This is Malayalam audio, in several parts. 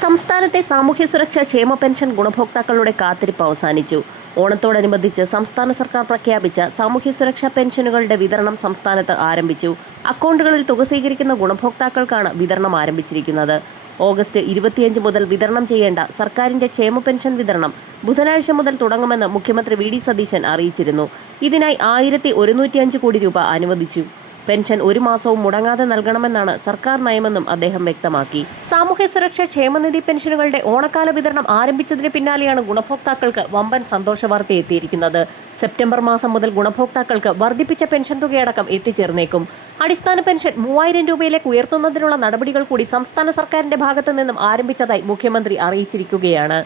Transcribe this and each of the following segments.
സംസ്ഥാനത്തെ സാമൂഹ്യ സുരക്ഷാ ക്ഷേമ പെൻഷൻ ഗുണഭോക്താക്കളുടെ കാത്തിരിപ്പ് അവസാനിച്ചു. ഓണത്തോടനുബന്ധിച്ച് സംസ്ഥാന സർക്കാർ പ്രഖ്യാപിച്ച സാമൂഹ്യ സുരക്ഷാ പെൻഷനുകളുടെ വിതരണം സംസ്ഥാനത്ത് ആരംഭിച്ചു. അക്കൗണ്ടുകളിൽ തുക സ്വീകരിക്കുന്ന ഗുണഭോക്താക്കൾക്കാണ് വിതരണം ആരംഭിച്ചിരിക്കുന്നത്. ഓഗസ്റ്റ് 25 മുതൽ വിതരണം ചെയ്യേണ്ട സർക്കാരിന്റെ ക്ഷേമ പെൻഷൻ വിതരണം ബുധനാഴ്ച മുതൽ തുടങ്ങുമെന്ന് മുഖ്യമന്ത്രി വി.ഡി. സതീശൻ അറിയിച്ചിരുന്നു. ഇതിനായി 1105 കോടി രൂപ അനുവദിച്ചു. പെൻഷൻ ഒരു മാസവും മുടങ്ങാതെ നൽകണമെന്നാണ് സർക്കാർ നയമെന്നും അദ്ദേഹം വ്യക്തമാക്കി. സാമൂഹ്യ സുരക്ഷാ ക്ഷേമനിധി പെൻഷനുകളുടെ ഓണക്കാല വിതരണം ആരംഭിച്ചതിന് പിന്നാലെയാണ് ഗുണഭോക്താക്കൾക്ക് വമ്പൻ സന്തോഷ വാർത്ത എത്തിയിരിക്കുന്നത്. സെപ്റ്റംബർ മാസം മുതൽ ഗുണഭോക്താക്കൾക്ക് വർദ്ധിപ്പിച്ച പെൻഷൻ തുകയടക്കം എത്തിച്ചേർന്നേക്കും. അടിസ്ഥാന പെൻഷൻ 3000 രൂപയിലേക്ക് ഉയർത്തുന്നതിനുള്ള നടപടികൾ കൂടി സംസ്ഥാന സർക്കാരിന്റെ ഭാഗത്തു നിന്നും ആരംഭിച്ചതായി മുഖ്യമന്ത്രി അറിയിച്ചിരിക്കുകയാണ്.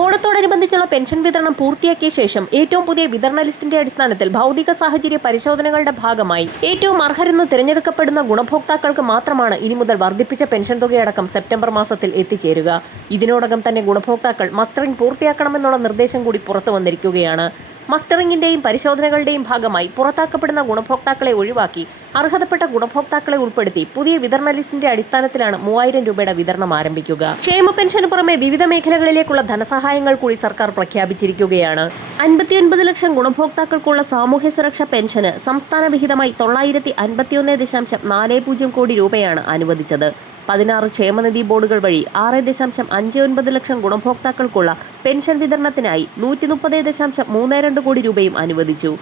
ഓണത്തോടനുബന്ധിച്ചുള്ള പെൻഷൻ വിതരണം പൂർത്തിയാക്കിയ ശേഷം ഏറ്റവും പുതിയ വിതരണ ലിസ്റ്റിന്റെ അടിസ്ഥാനത്തിൽ ഭൗതിക സാഹചര്യ പരിശോധനകളുടെ ഭാഗമായി ഏറ്റവും അർഹരെന്ന് തിരഞ്ഞെടുക്കപ്പെടുന്ന ഗുണഭോക്താക്കൾക്ക് മാത്രമാണ് ഇനി മുതൽ വർദ്ധിപ്പിച്ച പെൻഷൻ തുകയടക്കം സെപ്റ്റംബർ മാസത്തിൽ എത്തിച്ചേരുക. ഇതിനോടകം തന്നെ ഗുണഭോക്താക്കൾ മസ്റ്ററിംഗ് പൂർത്തിയാക്കണമെന്നുള്ള നിർദ്ദേശം കൂടി പുറത്തു വന്നിരിക്കുകയാണ്. മസ്റ്ററിംഗിന്റെയും പരിശോധനകളുടെയും ഭാഗമായി പുറത്താക്കപ്പെടുന്ന ഗുണഭോക്താക്കളെ ഒഴിവാക്കി അർഹതപ്പെട്ട ഗുണഭോക്താക്കളെ ഉൾപ്പെടുത്തി പുതിയ വിതരണ ലിസ്റ്റിന്റെ അടിസ്ഥാനത്തിലാണ് 3000 രൂപയുടെ വിതരണം ആരംഭിക്കുക. ക്ഷേമ പെൻഷന് പുറമെ വിവിധ മേഖലകളിലേക്കുള്ള ധനസഹായങ്ങൾ കൂടി സർക്കാർ പ്രഖ്യാപിച്ചിരിക്കുകയാണ്. 59 ലക്ഷം ഗുണഭോക്താക്കൾക്കുള്ള സാമൂഹ്യ സുരക്ഷാ പെൻഷന് സംസ്ഥാന വിഹിതമായി 951.40 കോടി രൂപയാണ് അനുവദിച്ചത്. 16 ക്ഷേമനിധി ബോർഡുകൾ വഴി 6.59 ലക്ഷം ഗുണഭോക്താക്കൾക്കുള്ള പെൻഷൻ വിതരണത്തിനായി 130.32 കോടി രൂപയും അനുവദിച്ചു.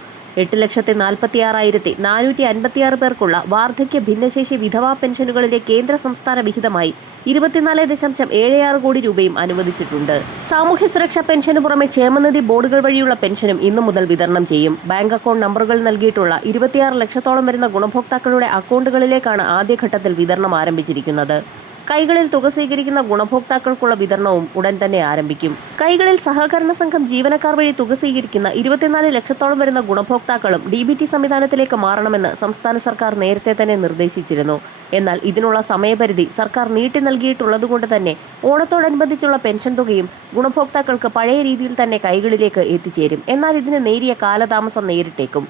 8,46,456 പേർക്കുള്ള വാർദ്ധക്യ ഭിന്നശേഷി വിധവാ പെൻഷനുകളിലെ കേന്ദ്ര സംസ്ഥാന വിഹിതമായി 24.76 കോടി രൂപയും അനുവദിച്ചിട്ടുണ്ട്. സാമൂഹ്യ സുരക്ഷാ പെൻഷന് പുറമെ ക്ഷേമനിധി ബോർഡുകൾ വഴിയുള്ള പെൻഷനും ഇന്നു മുതൽ വിതരണം ചെയ്യും. ബാങ്ക് അക്കൗണ്ട് നമ്പറുകൾ നൽകിയിട്ടുള്ള 26 ലക്ഷത്തോളം വരുന്ന ഗുണഭോക്താക്കളുടെ അക്കൗണ്ടുകളിലേക്കാണ് ആദ്യഘട്ടത്തിൽ വിതരണം ആരംഭിച്ചിരിക്കുന്നത്. കൈകളിൽ തുക സ്വീകരിക്കുന്ന ഗുണഭോക്താക്കൾക്കുള്ള വിതരണവും ഉടൻ തന്നെ ആരംഭിക്കും. കൈകളിൽ സഹകരണ സംഘം ജീവനക്കാർ വഴി തുക സ്വീകരിക്കുന്ന 24 ലക്ഷത്തോളം വരുന്ന ഗുണഭോക്താക്കളും DBT സംവിധാനത്തിലേക്ക് മാറണമെന്ന് സംസ്ഥാന സർക്കാർ നേരത്തെ തന്നെ നിർദ്ദേശിച്ചിരുന്നു. എന്നാൽ ഇതിനുള്ള സമയപരിധി സർക്കാർ നീട്ടി നൽകിയിട്ടുള്ളതുകൊണ്ട് തന്നെ ഓണത്തോടനുബന്ധിച്ചുള്ള പെൻഷൻ തുകയും ഗുണഭോക്താക്കൾക്ക് പഴയ രീതിയിൽ തന്നെ കൈകളിലേക്ക് എത്തിച്ചേരും. എന്നാൽ ഇതിന് നേരിയ കാലതാമസം നേരിട്ടേക്കും.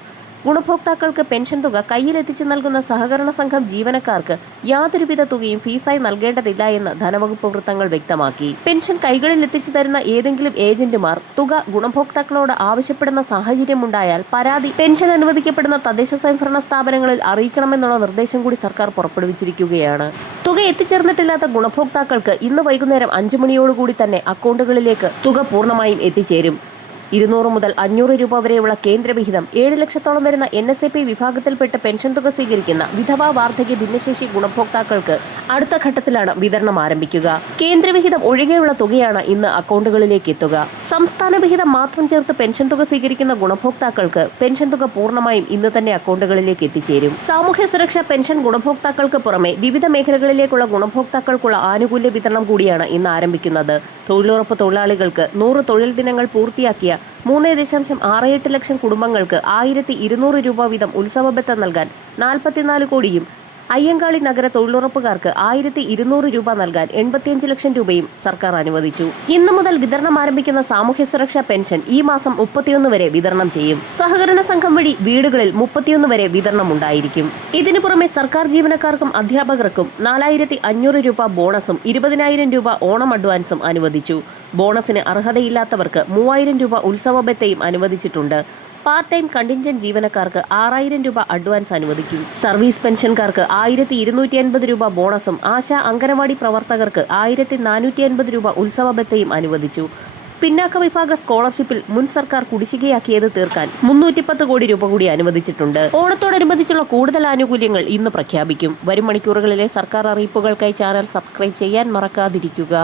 ഗുണഭോക്താക്കൾക്ക് പെൻഷൻ തുക കയ്യിലെത്തിച്ച് നൽകുന്ന സഹകരണ സംഘം ജീവനക്കാർക്ക് യാതൊരുവിധ തുകയും ഫീസായി നൽകേണ്ടതില്ല എന്ന് ധനവകുപ്പ് വൃത്തങ്ങൾ വ്യക്തമാക്കി. പെൻഷൻ കൈകളിൽ എത്തിച്ചു തരുന്ന ഏതെങ്കിലും ഏജന്റുമാർ തുക ഗുണഭോക്താക്കളോട് ആവശ്യപ്പെടുന്ന സാഹചര്യമുണ്ടായാൽ പരാതി പെൻഷൻ അനുവദിക്കപ്പെടുന്ന തദ്ദേശ സ്വയംഭരണ സ്ഥാപനങ്ങളിൽ അറിയിക്കണമെന്നുള്ള നിർദ്ദേശം കൂടി സർക്കാർ പുറപ്പെടുവിച്ചിരിക്കുകയാണ്. തുക എത്തിച്ചേർന്നിട്ടില്ലാത്ത ഗുണഭോക്താക്കൾക്ക് ഇന്ന് വൈകുന്നേരം 5 മണിയോടുകൂടി തന്നെ അക്കൗണ്ടുകളിലേക്ക് തുക പൂർണ്ണമായും എത്തിച്ചേരും. 200 മുതൽ 500 രൂപ വരെയുള്ള കേന്ദ്രവിഹിതം 7 ലക്ഷത്തോളം വരുന്ന NSAP വിഭാഗത്തിൽപ്പെട്ട് പെൻഷൻ തുക സ്വീകരിക്കുന്ന വിധവാ വാർദ്ധക്യ ഭിന്നശേഷി ഗുണഭോക്താക്കൾക്ക് അടുത്ത ഘട്ടത്തിലാണ് വിതരണം ആരംഭിക്കുക. കേന്ദ്രവിഹിതം ഒഴികെയുള്ള തുകയാണ് ഇന്ന് അക്കൗണ്ടുകളിലേക്ക് എത്തുക. സംസ്ഥാന വിഹിതം മാത്രം ചേർത്ത് പെൻഷൻ തുക സ്വീകരിക്കുന്ന ഗുണഭോക്താക്കൾക്ക് പെൻഷൻ തുക പൂർണ്ണമായും ഇന്ന് തന്നെ അക്കൗണ്ടുകളിലേക്ക് എത്തിച്ചേരും. സാമൂഹ്യ സുരക്ഷാ പെൻഷൻ ഗുണഭോക്താക്കൾക്ക് പുറമെ വിവിധ മേഖലകളിലേക്കുള്ള ഗുണഭോക്താക്കൾക്കുള്ള ആനുകൂല്യ വിതരണം കൂടിയാണ് ഇന്ന് ആരംഭിക്കുന്നത്. തൊഴിലുറപ്പ് തൊഴിലാളികൾക്ക് 100 തൊഴിൽ ദിനങ്ങൾ പൂർത്തിയാക്കിയ 3.68 ലക്ഷം കുടുംബങ്ങൾക്ക് 1200 രൂപ വീതം ഉത്സവ ബത്ത നൽകാൻ 44 കോടിയും അയ്യങ്കാളി നഗര തൊഴിലുറപ്പുകാർക്ക് 1200 രൂപ നൽകാൻ 85 ലക്ഷം രൂപയും സർക്കാർ അനുവദിച്ചു. ഇന്നു മുതൽ വിതരണം ആരംഭിക്കുന്ന സാമൂഹ്യ സുരക്ഷാ പെൻഷൻ ഈ മാസം 31 വരെ വിതരണം ചെയ്യും. സഹകരണ സംഘം വഴി വീടുകളിൽ 31 വരെ വിതരണം ഉണ്ടായിരിക്കും. ഇതിനു പുറമെ സർക്കാർ ജീവനക്കാർക്കും അധ്യാപകർക്കും 4500 രൂപ ബോണസും 20,000 രൂപ ഓണം അഡ്വാൻസും അനുവദിച്ചു. ബോണസിന് അർഹതയില്ലാത്തവർക്ക് 3000 രൂപ ഉത്സവ ബത്തയും അനുവദിച്ചിട്ടുണ്ട്. പാർട്ട് ടൈം കണ്ടിൻജന്റ് ജീവനക്കാർക്ക് 6000 രൂപ അഡ്വാൻസ് അനുവദിക്കും. സർവീസ് പെൻഷൻകാർക്ക് 1250 രൂപ ബോണസും ആശാ അംഗനവാടി പ്രവർത്തകർക്ക് 1450 രൂപ ഉത്സവ ബത്തയും അനുവദിച്ചു. പിന്നാക്ക വിഭാഗ സ്കോളർഷിപ്പിൽ മുൻ സർക്കാർ കുടിശ്ശികയാക്കിയത് തീർക്കാൻ 310 കോടി രൂപ കൂടി അനുവദിച്ചിട്ടുണ്ട്. ഓണത്തോടനുബന്ധിച്ചുള്ള കൂടുതൽ ആനുകൂല്യങ്ങൾ ഇന്ന് പ്രഖ്യാപിക്കും. വരും മണിക്കൂറുകളിലെ സർക്കാർ അറിയിപ്പുകൾക്കായി ചാനൽ സബ്സ്ക്രൈബ് ചെയ്യാൻ മറക്കാതിരിക്കുക.